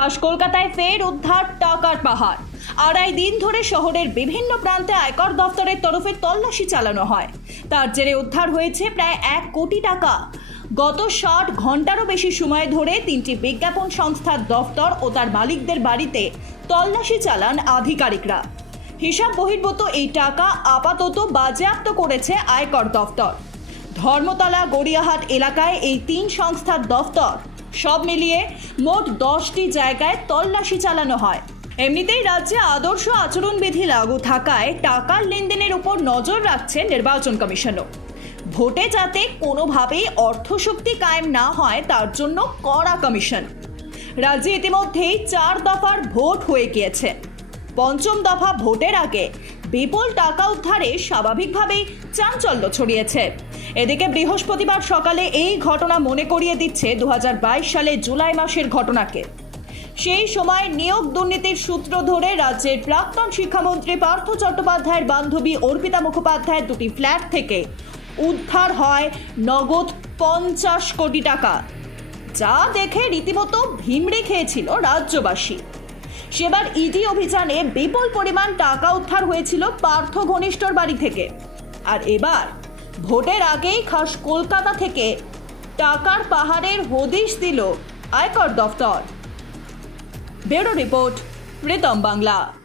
খাস কলকাতায় ফের উদ্ধার টাকার পাহাড়। আড়াই দিন ধরে শহরের বিভিন্ন প্রান্তে আয়কর দফতরের তরফে তল্লাশি চালানো হয়। তার জেরে উদ্ধার হয়েছে প্রায় এক কোটি টাকা। গত ষাট ঘন্টারও বেশি সময় ধরে তিনটি বিজ্ঞাপন সংস্থার দফতর ও তার মালিকদের বাড়িতে তল্লাশি চালান আধিকারিকরা। হিসাব বহির্ভূত এই টাকা আপাতত বাজেয়াপ্ত করেছে আয়কর দফতর। ধর্মতলা গড়িয়াহাট এলাকায় এই তিন সংস্থার দফতর সব মিলিয়ে মোট দশটি জায়গায় তল্লাশি চালানো হয়। এমনিতেই রাজ্যে আদর্শ আচরণবিধি লাগু থাকায় টাকার লেনদেনের উপর নজর রাখছে নির্বাচন কমিশনও। ভোটে যাতে কোনোভাবেই অর্থশক্তি কায়েম না হয়, তার জন্য কড়া কমিশন। রাজ্যে ইতিমধ্যেই চার দফার ভোট হয়ে গিয়েছে। পঞ্চম দফা ভোটের আগে বিপুল টাকা উদ্ধারে স্বাভাবিকভাবেই চাঞ্চল্য ছড়িয়েছে। এদিকে বৃহস্পতিবার সকালে এই ঘটনা মনে করিয়ে দিচ্ছে দু হাজার বাইশ সালে জুলাই মাসের ঘটনাকে। সেই সময় নিয়োগ দুর্নীতির সূত্র ধরে রাজ্যের প্রাক্তন শিক্ষামন্ত্রী পার্থ চট্টোপাধ্যায়ের বান্ধবী অর্পিতা মুখোপাধ্যায়ের দুটি ফ্ল্যাট থেকে উদ্ধার হয় নগদ পঞ্চাশ কোটি টাকা। যা দেখে রীতিমতো ভিমড়ে খেয়েছিল রাজ্যবাসী। সেবার ইডি অভিযানে বিপুল পরিমাণ টাকা উদ্ধার হয়েছিল পার্থ ঘনিষ্ঠর বাড়ি থেকে। আর এবার, ভোটের আগেই খাস কলকাতা থেকে টাকার পাহাড়ের হদিশ দিল আয়কর দফতর। Bureau report, Pritam Bangla.